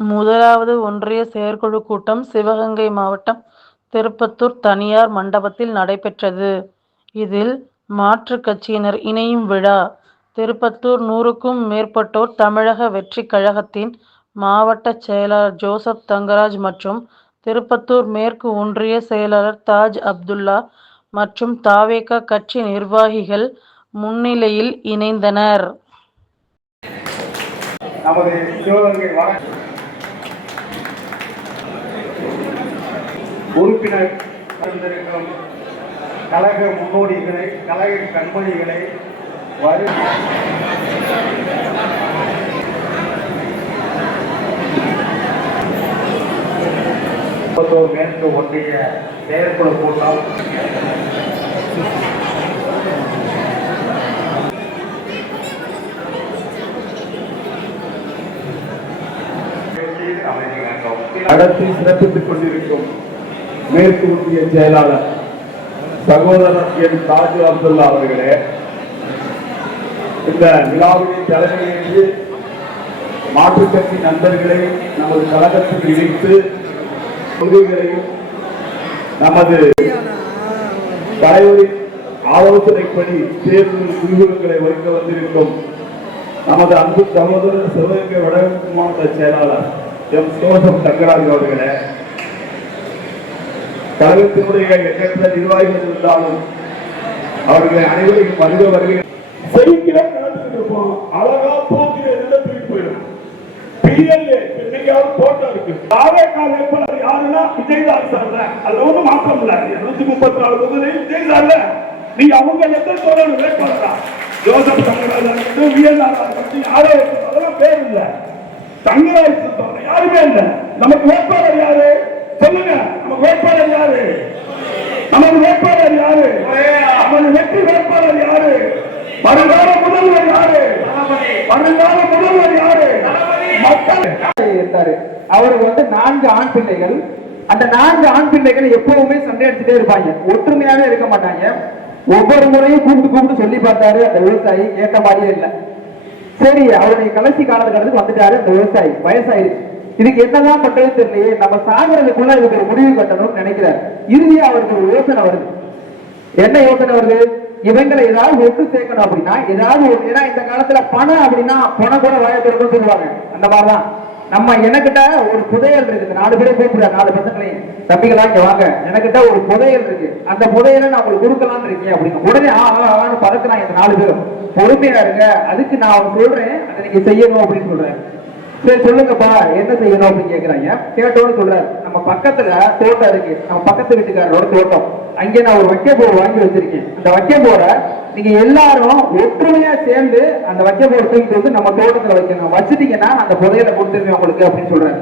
முதலாவது ஒன்றிய செயற்குழு கூட்டம் சிவகங்கை மாவட்டம் திருப்பத்தூர் தனியார் மண்டபத்தில் நடைபெற்றது. இதில் மாற்றுக் கட்சியினர் இணையும் விழா திருப்பத்தூர் நூறுக்கும் மேற்பட்டோர் தமிழக வெற்றி கழகத்தின் மாவட்ட செயலாளர் ஜோசப் தங்கராஜ் மற்றும் திருப்பத்தூர் மேற்கு ஒன்றிய செயலாளர் தாஜ் அப்துல்லா மற்றும் த. கட்சி நிர்வாகிகள் முன்னிலையில் இணைந்தனர். நமது சிவகங்கை வடக்கு உறுப்பினர் வந்திருக்கும் கழக முன்னோடிகளை கழக கண்மணிகளை வரு மேற்கு ஒன்றிய செயற்குழு கூட்டம். நடத்தி சிறப்பித்துக் கொண்டிருக்கும் மேற்கு ஒன்றிய செயலாளர் சகோதரர் என் தாஜு அப்துல்லா அவர்களே இந்த விழாவினை தலைமையேற்று மாற்றுக் கட்சி நண்பர்களை நமது கழகத்துக்கு இணைத்து கொள்கைகளையும் நமது தலைவரின் ஆலோசனைப்படி தேர்தல் முடிவுகளை வைக்க வந்திருக்கும் நமது அன்பு சகோதரர் சிவகங்கை வடகிழக்கு மாவட்ட செயலாளர் எம் சோசப் தங்கராஜ் அவர்களே கழகத்தினுடைய எண்ணற்ற நிர்வாகிகள் இருந்தாலும் அவர்களை அனைவரையும் மனித வருகை செய்கிற நடத்திட்டு இருப்போம் அழகா போக்கிற நிலத்துக்கு போயிடும். பிஎல்ஏ இன்னைக்காவது போட்டோ இருக்கு தாவே வேட்பாளர் யாருன்னா விஜயதாஸ் சார் தான் ஒண்ணும் மாற்றம் இல்ல இருநூத்தி முப்பத்தி நாலு தொகுதி அவங்க எத்தனை தோழர் வேட்பாளரா? ஜோசப் தங்கராஜா இருக்கட்டும் விஎல்ஆர் இருக்கட்டும் யாரோ அதெல்லாம் பேர் இல்ல. தங்கராஜ் யாருமே இல்ல. நமக்கு வேட்பாளர் யாரு? சொல்லுங்க நம்ம வேட்பாளர் யாரு? நமது வேட்பாளர் யாரு? நமது வெற்றி வேட்பாளர் யாரு? வருங்கால முதல்வர் யாரு? வருங்கால முதல்வர் யாரு? மக்கள் இருந்தாரு அவருக்கு வந்து நான்கு ஆண் பிள்ளைகள். அந்த நான்கு ஆண் பிள்ளைகள் எப்பவுமே சண்டை அடிச்சுட்டே இருப்பாங்க. ஒற்றுமையாக இருக்க மாட்டாங்க. ஒவ்வொரு முறையும் கூப்பிட்டு கூப்பிட்டு சொல்லி பார்த்தாரு அந்த விவசாயி. கேட்ட மாதிரியே இல்லை. சரி அவருடைய கடைசி காலத்துக்கு வந்துட்டாரு அந்த விவசாயி. வயசாயிருச்சு இதுக்கு என்னதான் பண்றது தெரியலையே? நம்ம சாகிறதுக்குள்ள இதுக்கு ஒரு முடிவு கட்டணும்னு நினைக்கிறார். இறுதியா அவருக்கு ஒரு யோசனை வருது. என்ன யோசனை வருது? இவங்களை ஏதாவது ஒன்று சேர்க்கணும் அப்படின்னா ஏதாவது ஒரு ஏன்னா இந்த காலத்துல பணம் அப்படின்னா பணம் கூட வாய திறக்கும் சொல்லுவாங்க. அந்த மாதிரிதான். நம்ம எனக்கிட்ட ஒரு புதையல் இருக்குது நாலு பேரை கூப்பிடுற நாலு பசங்களையும். தம்பிகளா இங்க வாங்க. எனக்கிட்ட ஒரு புதையல் இருக்கு. அந்த புதையலை நான் உங்களுக்கு கொடுக்கலாம்னு இருக்கேன் அப்படின்னு. உடனே ஆ ஆ, ஆன்னு பறக்குறாங்க இந்த நாலு பேரும். பொறுமையா இருங்க. அதுக்கு நான் அவன் சொல்றேன். அதை நீங்க செய்யணும் அப்படின்னு சொல்றேன். சரி சொல்லுங்கப்பா என்ன செய்யணும் அப்படின்னு கேக்குறாங்க. கேட்டோன்னு சொல்றாரு. நம்ம பக்கத்துல தோட்டம் இருக்கு. நம்ம பக்கத்து வீட்டுக்காரரோட தோட்டம். அங்கே நான் ஒரு வைக்கப்போர் வாங்கி வச்சிருக்கேன். அந்த வைக்கப்போரை நீங்க எல்லாரும் ஒற்றுமையா சேர்ந்து அந்த வைக்கப்போர் தூக்கிட்டு வந்து நம்ம தோட்டத்துல வைக்கணும். வச்சுட்டீங்கன்னா அந்த புதையில கொடுத்துருவேன் உங்களுக்கு அப்படின்னு சொல்றாரு.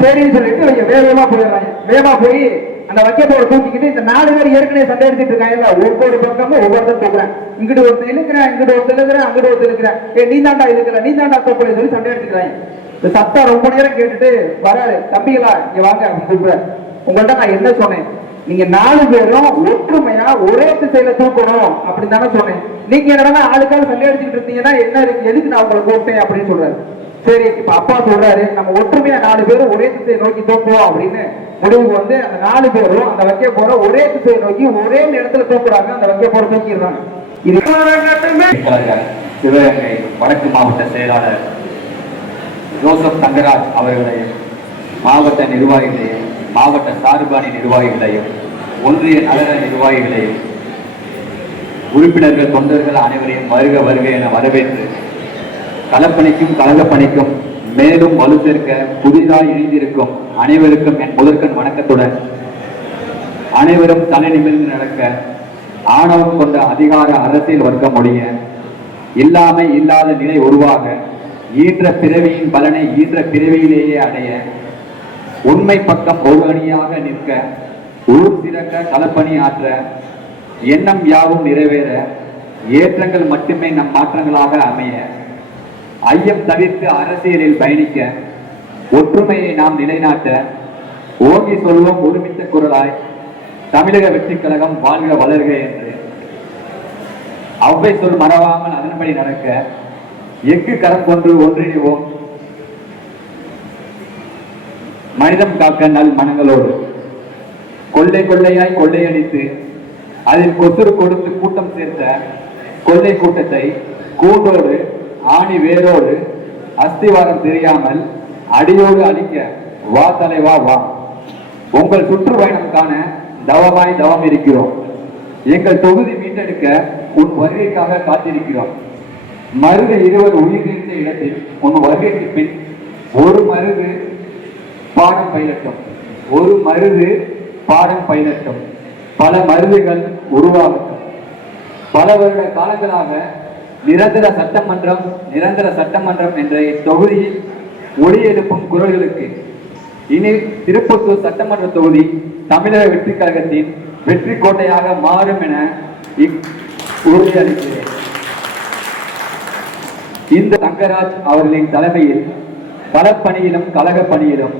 சரின்னு சொல்லிட்டு இவங்க வேகமா போயிடுறாங்க. வேகமா போய் அந்த வைக்கப்போர் தூக்கிக்கிட்டு இந்த நாலு பேர் ஏற்கனவே சண்டை எடுத்துட்டு இருக்காங்க ஒவ்வொரு பக்கமும் ஒவ்வொருத்தர் தூக்குறேன் இங்கிட்டு ஒருத்தர் இழுக்கிறேன் இங்கிட்டு ஒருத்தர் இழுக்கிறேன் அங்கிட்டு ஒருத்தர் இழுக்கிறேன். ஏ நீ தாண்டா இழுக்கிற நீ தாண்டா தோப்படி சொல்லி சண்டை எடுத்துக்கிறாங்க இந்த சத்தம் ரொம்ப நேரம் கேட்டுட்டு வராரு. தம்பிகளா இங்க வாங்க அப்படின்னு கூப்பிடுறாரு. உங்கள்ட்ட நான் என்ன சொன்னேன்? நீங்க நாலு பேரும் ஒற்றுமையா ஒரே திசையில தூக்கணும் அப்படின்னு தானே சொன்னேன். நீங்க என்னடா ஆளுக்கால் சண்டை அடிச்சுட்டு இருந்தீங்கன்னா என்ன இருக்கு? எதுக்கு நான் உங்களை கூப்பிட்டேன் அப்படின்னு சொல்றாரு. சரி இப்ப அப்பா சொல்றாரு நம்ம ஒற்றுமையா நாலு பேரும் ஒரே திசையை நோக்கி தூக்குவோம் அப்படின்னு முடிவுக்கு வந்து அந்த நாலு பேரும் அந்த வைக்க போற ஒரே திசையை நோக்கி ஒரே நேரத்துல தூக்குறாங்க அந்த வைக்க போற தூக்கிடுறாங்க. இது சிவகங்கை வடக்கு மாவட்ட செயலாளர் ஜோசப் தங்கராஜ் அவர்களையும் மாவட்ட நிர்வாகிகளையும் மாவட்ட சார்பாணி நிர்வாகிகளையும் ஒன்றிய நகர நிர்வாகிகளையும் உறுப்பினர்கள் தொண்டர்கள் அனைவரையும் வருக வருக என வரவேற்று களப்பணிக்கும் கழகப்பணிக்கும் மேலும் வலுத்திருக்க புதிதாக இணைந்திருக்கும் அனைவருக்கும் என் முதற்கண் வணக்கத்துடன் அனைவரும் தலை நிமிர்ந்து நடக்க ஆணவம் கொண்ட அதிகார அரசியல் வர்க்கம் முடிய இல்லாமை இல்லாத நிலை உருவாக ஈன்ற பிறவியின் பலனை ஈன்ற பிறவியிலேயே அடைய உண்மை பக்கம் ஒரு அணியாக நிற்க ஊர் சிறக்க களப்பணி ஆற்ற எண்ணம் யாவும் நிறைவேற ஏற்றங்கள் மட்டுமே நம் மாற்றங்களாக அமைய ஐயம் தவிர்த்து அரசியலில் பயணிக்க ஒற்றுமையை நாம் நிலைநாட்ட ஓங்கி சொல்வோம் ஒருமித்த குரலாய் தமிழக வெற்றிக் கழகம் வாழ்க வளர்க என்று. அவ்வை சொல் மறவாமல் அதன்படி நடக்க எஃகு கரம் கொண்டு ஒன்றிணைவோம். மனிதம் காக்க நல் மனங்களோடு. கொள்ளை கொள்ளையாய் கொள்ளையடித்து அதில் கொசுறு கொடுத்து கூட்டம் சேர்த்த கொள்ளை கூட்டத்தை கூண்டோடு ஆணி வேரோடு அஸ்திவாரம் தெரியாமல் அடியோடு அழிக்க வா தலைவா வா. உங்கள் சுற்றுப்பயணம் காண தவமாய் தவம் இருக்கிறோம். எங்கள் தொகுதி மீட்டெடுக்க உன் வருகைக்காக காத்திருக்கிறோம். மருது இருவர் உயிர் இடத்தில் ஒன்று வருகைக்கு பின் ஒரு மருது பாடம் பயிலட்டும். ஒரு மருது பாடம் பயிலட்டும். பல மருதுகள் உருவாகட்டும். பல வருட காலங்களாக நிரந்தர சட்டமன்றம் நிரந்தர சட்டமன்றம் என்ற இத்தொகுதியில் ஒளி எழுப்பும் குரல்களுக்கு இனி திருப்பத்தூர் சட்டமன்ற தொகுதி தமிழக வெற்றி கழகத்தின் வெற்றி கோட்டையாக மாறும் என இ உறுதியளிக்கிறேன் இந்த தங்கராஜ் அவர்களின் தலைமையில் களப்பணியிலும் கழக பணியிலும்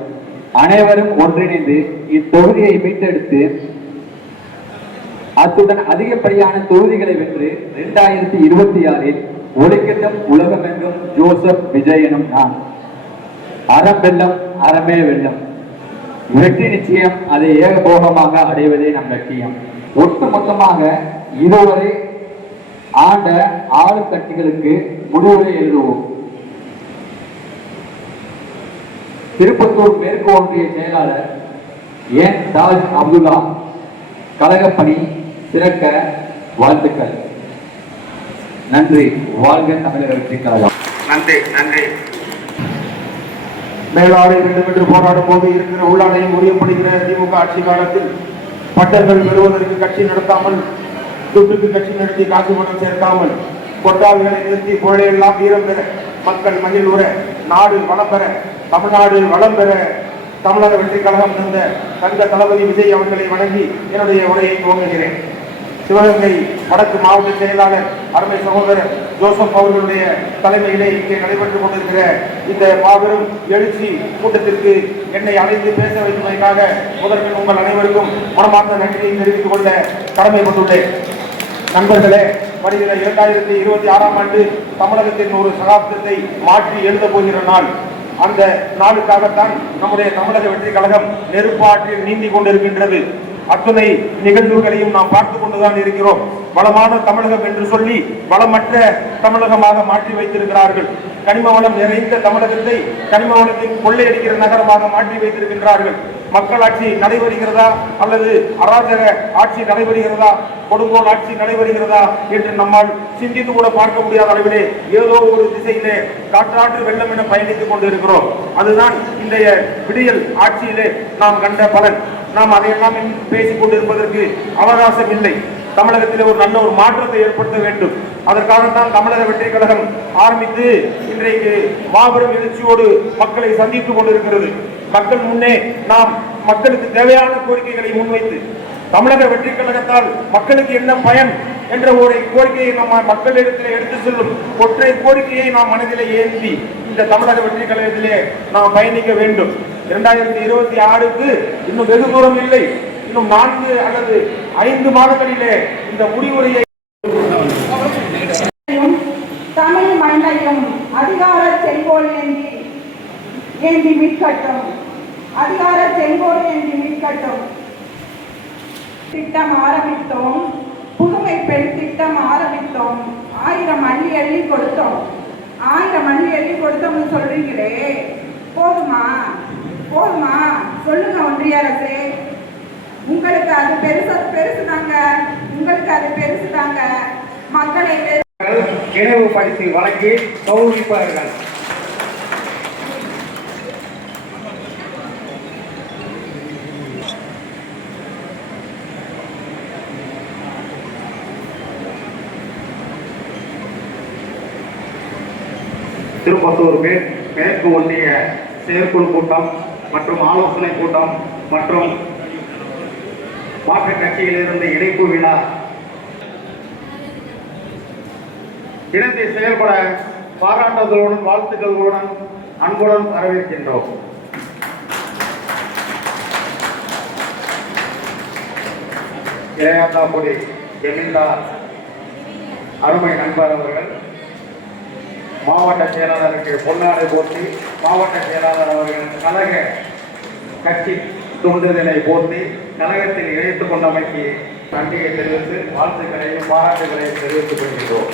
அனைவரும் ஒன்றிணைந்து இத்தொகுதியை மீட்டெடுத்து அத்துடன் அதிகப்படியான தொகுதிகளை வென்று இரண்டாயிரத்தி இருபத்தி ஆறில் ஒலிக்கட்டும் உலகமெங்கும் ஜோசப் விஜயனும் நான் அறம் அறமே வெள்ளம் வெற்றி நிச்சயம் அதை ஏகபோகமாக அடைவதே நம் லட்சியம். ஒட்டு மொத்தமாக இதுவரை ஆண்ட ஆளும் கட்சிகளுக்கு முடிவுரை எழுதுவோம். திருப்பத்தூர் மேற்கு ஒன்றிய செயலாளர் என். தாஜ் அப்துல்லா கழகப்பணி சிறக்க வாழ்த்துக்கள். நன்றி. வாழ்க தமிழக வெற்றி கழகம். நன்றி நன்றி. மேலாடை வேண்டும் என்று போராடும் போது இருக்கிற உள்ளாடையும் உரியப்படுகிற திமுக ஆட்சி காலத்தில் பட்டங்கள் பெறுவதற்கு கட்சி நடத்தாமல் துட்டுக்கு கட்சி நடத்தி காசு பணம் சேர்க்காமல் கொட்டாவிகளை நிறுத்தி புகழையெல்லாம் வீரம் பெற மக்கள் மகிழ் உற நாடு வளம் பெற தமிழ்நாடு வளம் பெற தமிழக வெற்றி கழகம் தந்த தங்க தளபதி விஜய் அவர்களை வணங்கி என்னுடைய உரையை துவங்குகிறேன். சிவகங்கை வடக்கு மாவட்ட செயலாளர் அருமை சகோதரர் ஜோசப் அவர்களுடைய தலைமையிலே இங்கே நடைபெற்றுக் கொண்டிருக்கிற இந்த மாபெரும் எழுச்சி கூட்டத்திற்கு என்னை அழைத்து பேச வைத்தமைக்காக முதற்கு உங்கள் அனைவருக்கும் மனமார்ந்த நன்றியை தெரிவித்துக் கொள்ள கொண்டுள்ளேன் நண்பர்களே வருகிற இரண்டாயிரத்தி இருபத்தி ஆறாம் ஆண்டு தமிழகத்தின் ஒரு சகாப்தத்தை மாற்றி எழுத போகிற நாள். அந்த நாளுக்காகத்தான் நம்முடைய தமிழக வெற்றி கழகம் நெருப்பாற்றில் நீந்தி கொண்டிருக்கின்றது. அத்துணை நிகழ்வுகளையும் நாம் பார்த்து கொண்டுதான் இருக்கிறோம். வளமான தமிழகம் என்று சொல்லி வளமற்ற தமிழகமாக மாற்றி வைத்திருக்கிறார்கள். கனிம வளம் நிறைந்த தமிழகத்தை கனிம வளத்தின் கொள்ளையடிக்கிற நகரமாக மாற்றி வைத்திருக்கின்றார்கள். மக்களாட்சி நடைபெறுகிறதா அல்லது அராஜக ஆட்சி நடைபெறுகிறதா? கொடுங்கோல் ஆட்சி நடைபெறுகிறதா? என்று நம்மால் சிந்தித்து கூட பார்க்க முடியாத அளவிலே ஏதோ ஒரு திசையிலே காற்றாற்று வெள்ளம் என பயணித்துக் கொண்டிருக்கிறோம். அதுதான் இன்றைய விடியல் ஆட்சியிலே நாம் கண்ட பலன். நாம் அதையெல்லாம் பேசிக் கொண்டிருப்பதற்கு அவகாசம் இல்லை. தமிழகத்தில் ஒரு நல்ல ஒரு மாற்றத்தை ஏற்படுத்த வேண்டும். அதற்காகத்தான் தமிழக வெற்றி கழகம் ஆரம்பித்து இன்றைக்கு மாபெரும் எழுச்சியோடு மக்களை சந்தித்துக் கொண்டிருக்கிறது. மக்கள் முன்னே நாம் மக்களுக்கு தேவையான கோரிக்கைகளை முன்வைத்து தமிழக வெற்றி கழகத்தால் மக்களுக்கு என்ன பயன் என்ற ஒரு கோரிக்கையை நம்ம மக்களிடத்தில் எடுத்து செல்லும் ஒற்றை கோரிக்கையை நாம் மனதிலே ஏந்தி இந்த தமிழக வெற்றி கழகத்திலே நாம் பயணிக்க வேண்டும். இரண்டாயிரத்தி இருபத்தி ஆறுக்கு இன்னும் வெகு தூரம் இல்லை. இன்னும் நான்கு அல்லது ஐந்து மாதங்களிலே இந்த முடிவுரையை தமிழ் மண்ணையும் அதிகார செங்கோல் ஏந்தி ஏந்தி மீட்கட்டும். அதிகார செங்கோடு ஏந்தி மீட்கட்டும். திட்டம் ஆரம்பித்தோம். புதுமை பெண் திட்டம் ஆரம்பித்தோம். ஆயிரம் அள்ளி அள்ளி கொடுத்தோம். ஆயிரம் அள்ளி அள்ளி கொடுத்தோம்னு சொல்றீங்களே. போதுமா? போதுமா? சொல்லுங்க ஒன்றிய அரசு. உங்களுக்கு அது பெருசு பெருசு தாங்க. உங்களுக்கு அது பெருசு தாங்க. மக்களை நினைவுபடுத்தி வழங்கி கௌரவிப்பார்கள். திருப்பத்தூர் மே மேற்கு ஒன்றிய செயற்குழு கூட்டம் மற்றும் ஆலோசனை கூட்டம் மற்றும் மாற்றுக் கட்சியிலிருந்து இணைப்பு விழா. இணைந்து செயல்பட பாராட்டுதலுடன் வாழ்த்துக்களுடன் அன்புடன் வரவேற்கின்றோம். இளையாத்தாக்குடி ஜமீன்தார் அருமை நண்பர் அவர்கள் மாவட்ட செயலாளருக்கு பொன்னாடு போட்டி மாவட்ட செயலாளர் அவர்களுக்கு கழக கட்சி தூண்டுதலை போர்த்தி கழகத்தில் இணைத்துக் கொண்டமைக்கு நன்றியை தெரிவித்து வாழ்த்துக்களையும் பாராட்டுகளையும் தெரிவித்துக் கொள்கிறோம்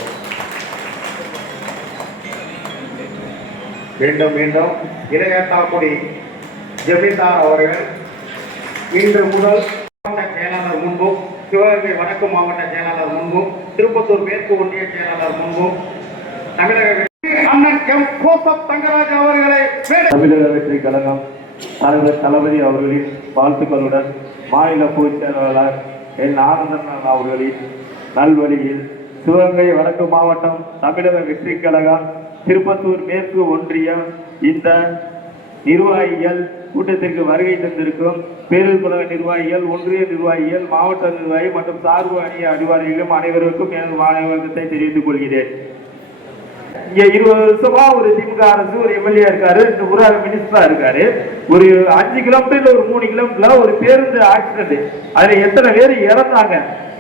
மீண்டும் மீண்டும் இளையத்தாக்குடி ஜமீன்தார் அவர்கள் இன்று முதல் மாவட்ட செயலாளர் முன்பும் சிவகங்கை வடக்கு மாவட்ட செயலாளர் முன்பும் திருப்பத்தூர் மேற்கு ஒன்றிய செயலாளர் முன்பும் தமிழக அண்ணன் எம் கோசப் தங்கராஜ் அவர்களை தமிழக வெற்றி கழகம் தலைவர் தளபதி அவர்களின் வாழ்த்துக்களுடன் மாநில பொதுச் செயலாளர் என் ஆனந்தன் அவர்களின் நல்வழியில் சிவகங்கை வடக்கு மாவட்டம் தமிழக வெற்றி கழகம் திருப்பத்தூர் மேற்கு ஒன்றியம் இந்த நிர்வாகிகள் கூட்டத்திற்கு வருகை தந்திருக்கும் பேரூர் நிர்வாகிகள் ஒன்றிய நிர்வாகிகள் மாவட்ட நிர்வாகி மற்றும் சார்பு அணிய அதிகாரிகளும் அனைவருக்கும் எனது மாநிலத்தை தெரிவித்துக் கொள்கிறேன். இங்க இருபது வருஷமா ஒரு திமுக அரசு ஒரு எம்எல்ஏ இருக்காரு இந்த ஊராக மினிஸ்டரா இருக்காரு. ஒரு அஞ்சு கிலோமீட்டர் ஒரு மூணு கிலோமீட்டர்ல ஒரு பேருந்து ஆக்சிடென்ட் அதுல எத்தனை பேர் இறந்தாங்க?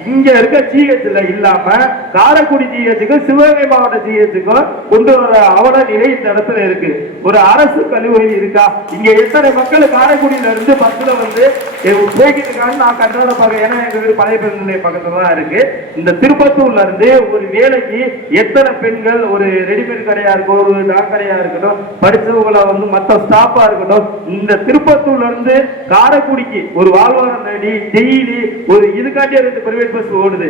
இங்க இருக்க ஜிஹெச்ல இல்லாம காரைக்குடி ஜிஹெச்சுக்கும் சிவகங்கை மாவட்ட ஜிஹெச்சுக்கும் கொண்டு வர அவல நிலை இந்த இடத்துல இருக்கு. ஒரு அரசு கல்லூரி இருக்கா? இங்க எத்தனை மக்கள் காரைக்குடியில இருந்து பஸ்ல வந்து போய்கிட்டு நான் கண்டாட பார்க்க ஏன்னா எங்க வீடு பழைய பெண் நிலைய பக்கத்துல தான் இருக்கு. இந்த திருப்பத்தூர்ல இருந்து ஒரு வேலைக்கு எத்தனை பெண்கள் ஒரு ரெடிமேட் கடையா இருக்கும் ஒரு டாக்கடையா இருக்கட்டும் படிச்சவங்கள வந்து மத்த ஸ்டாஃபா இருக்கட்டும் இந்த திருப்பத்தூர்ல இருந்து காரைக்குடிக்கு ஒரு வாழ்வாரம் தேடி டெய்லி ஒரு இதுக்காட்டியே ரெண்டு பிரைவேட் பஸ் ஓடுது.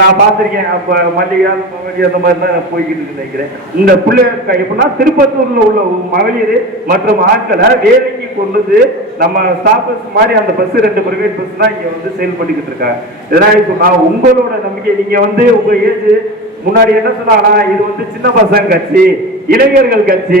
நான் பார்த்துருக்கேன். அப்போ மல்லிகா மகளிர் அந்த மாதிரி தான் போய்கிட்டு இருக்கு நினைக்கிறேன். இந்த பிள்ளைகள் எப்படின்னா திருப்பத்தூர்ல உள்ள மகளிர் மற்றும் ஆட்களை வேலைக்கு கொண்டு வந்து நம்ம ஸ்டாஃபர்ஸ் மாதிரி அந்த பஸ் ரெண்டு பிரைவேட் பஸ் தான் இங்கே வந்து செயல்பட்டுக்கிட்டு இருக்காங்க இப்போ நான் உங்களோட நம்பிக்கை. நீங்கள் வந்து உங்கள் ஏஜ் முன்னாடி என்ன சொன்னாங்கன்னா இது வந்து சின்ன பசங்க கட்சி. இளைஞர்கள் கட்சி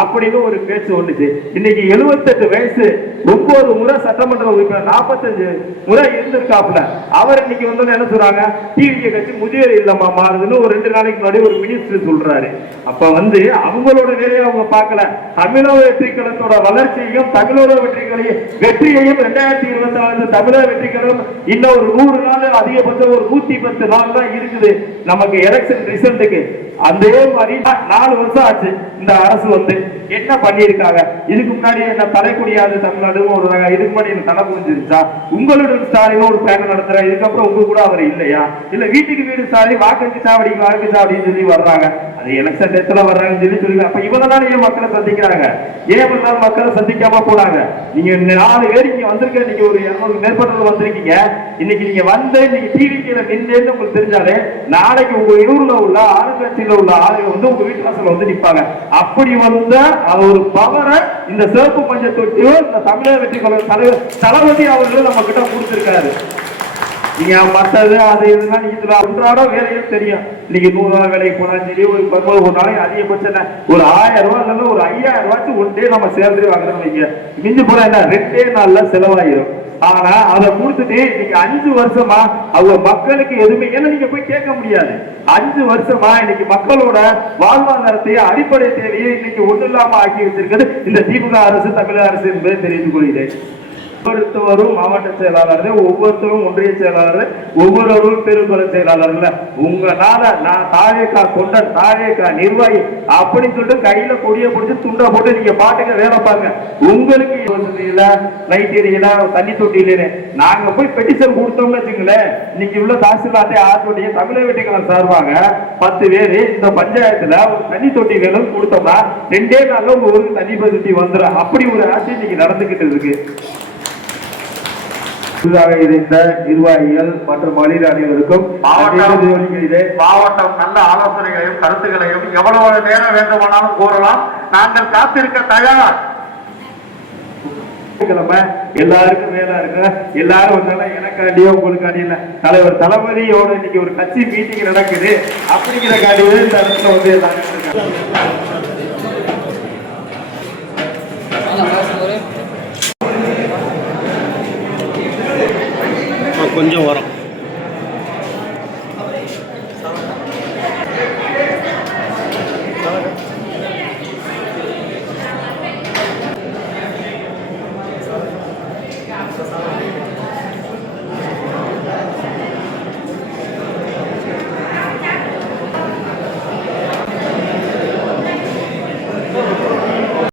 அப்படின்னு ஒரு பேச்சு ஒண்ணுச்சு. இன்னைக்கு 78 வயசு ஒன்பது முறை சட்டமன்ற உறுப்பினர் நாற்பத்தஞ்சு முறை இருந்திருக்காப்புல. அவர் இன்னைக்கு வந்து என்ன சொல்றாங்க? டிவிகே கட்சி முதியோர் இல்லமா மாறுதுன்னு ஒரு ரெண்டு நாளைக்கு முன்னாடி ஒரு மினிஸ்டர் சொல்றாரு. அப்ப வந்து அவங்களோட வேலையை அவங்க பார்க்கல. தமிழக வெற்றிக்கலத்தோட வளர்ச்சியையும் தமிழக வெற்றிகளையும் வெற்றியையும் ரெண்டாயிரத்தி இருபத்தி நாலு தமிழக வெற்றிகளும் இன்னும் ஒரு நூறு நாள் அதிகபட்சம் ஒரு நூத்தி பத்து நாள் தான் இருக்குது. நமக்கு எலெக்ஷன் ரிசல்ட்டுக்கு அதே மாதிரி நாலு வருஷம் ஆச்சு இந்த அரசு வந்து. என்ன பண்ணியிருக்காங்க? இதுக்கு முன்னாடி என்ன தலைக்குடியாது தமிழ்நாடு ஒரு இதுக்கு முன்னாடி என்ன தலை புரிஞ்சிருச்சா? உங்களுடைய ஸ்டாலின் ஒரு பேனல் நடத்துற இதுக்கப்புறம் உங்க கூட அவர் இல்லையா? இல்ல வீட்டுக்கு வீடு ஸ்டாலின் வாக்கு சாவடி வாக்கு சாவடின்னு சொல்லி வர்றாங்க. அது எலெக்ஷன் டெஸ்ட்ல வர்றாங்கன்னு சொல்லி சொல்லி அப்ப இவங்களால ஏன் மக்களை சந்திக்கிறாங்க? ஏன் வந்தாலும் மக்களை சந்திக்காம போனாங்க? நீங்க நாலு பேர் இங்க வந்திருக்க நீங்க ஒரு இருநூறு மேற்பட்டவர் வந்திருக்கீங்க. இன்னைக்கு நீங்க வந்து இன்னைக்கு டிவி கீழ நின்று உங்களுக்கு தெரிஞ்சாலே நாளைக்கு உங்க இடூர்ல உள்ள ஆளுங்கட்சியில உள்ள ஆளுங்க வந்து உங்க வீட்டு வாசல வந்து நிப்பாங்க. அப்படி வந்தா ஒரு பவரை இந்த சிவப்பு மஞ்சள் தொட்டியும் இந்த தமிழக வெற்றி கழக தலைவர் தளபதி அவர்களும் நம்ம கிட்ட கொடுத்துருக்காரு நீங்க மற்றது அது இதுனா நீங்க இதுல அன்றாடம் வேலையும் தெரியும். இன்னைக்கு நூறு ரூபாய் வேலைக்கு போனாலும் சரி ஒரு பருவம் ஒரு நாளைக்கு அதிகபட்சம் என்ன? ஒரு ஆயிரம் ரூபாய் இல்லைன்னா ஒரு ஐயாயிரம் ரூபாய்க்கு ஒன் டே நம்ம சேர்ந்து வாங்குறோம் வைங்க. மிஞ்சி போனா என்ன? ரெண்டே நாள்ல செலவாயிரும். ஆனா அதை கொடுத்துட்டு நீங்க அஞ்சு வருஷமா அவங்க மக்களுக்கு எதுவுமே ஏன்னா நீங்க போய் கேட்க முடியாது. அஞ்சு வருஷமா இன்னைக்கு மக்களோட வாழ்வாதாரத்தையே அடிப்படை தேவையை இன்னைக்கு ஒண்ணு இல்லாம ஆக்கி வச்சிருக்கிறது இந்த திமுக அரசு தமிழக அரசு என்பதை தெரிந்து கொள்கிறேன். ஒவ்வொருத்தவரும் மாவட்ட செயலாளர் ஒவ்வொருத்தரும் ஒன்றிய செயலாளர் ஒவ்வொருவரும் பெருங்குள செயலாளர்ல உங்களால நான் தாழேக்கா கொண்ட தாழேக்கா நிர்வாகி அப்படின்னு சொல்லிட்டு கையில கொடியை பிடிச்சி துண்டை போட்டு நீங்க பாட்டுக்க வேலை பாருங்க. உங்களுக்கு வசதியில லைட் எரியல தண்ணி தொட்டியில நாங்க போய் பெட்டிஷன் கொடுத்தோம்னு வச்சுங்களேன் இன்னைக்கு உள்ள தாசில்தார்ட்டை ஆத்தோடைய தமிழக வெட்டிக்கலாம் சார்பாங்க பத்து பேர் இந்த பஞ்சாயத்துல ஒரு தண்ணி தொட்டி வேணும் கொடுத்தோம்னா ரெண்டே நாள்ல உங்க ஊருக்கு தண்ணி தொட்டி வந்துடும் அப்படி ஒரு ஆட்சி இன்னைக்கு நடந்துகிட்டு இருக்கு. புதிதாக இருந்த நிர்வாகிகள் மற்றும் மகளிர் அனைவருக்கும் மாவட்டம் நல்ல ஆலோசனைகளையும் கருத்துக்களையும் எவ்வளவு நேரம் வேண்டுமானாலும் கூறலாம். நாங்கள் காத்திருக்க தயார். எல்லாருக்கும் வேலை இருக்கு. எல்லாரும் வந்தாலும் எனக்காண்டியோ உங்களுக்காண்டி இல்ல. தலைவர் தளபதியோட இன்னைக்கு ஒரு கட்சி மீட்டிங் நடக்குது. அப்படிங்கிற காண்டியே இந்த இடத்துல வந்து எல்லாரும். கொஞ்சம் வரும்.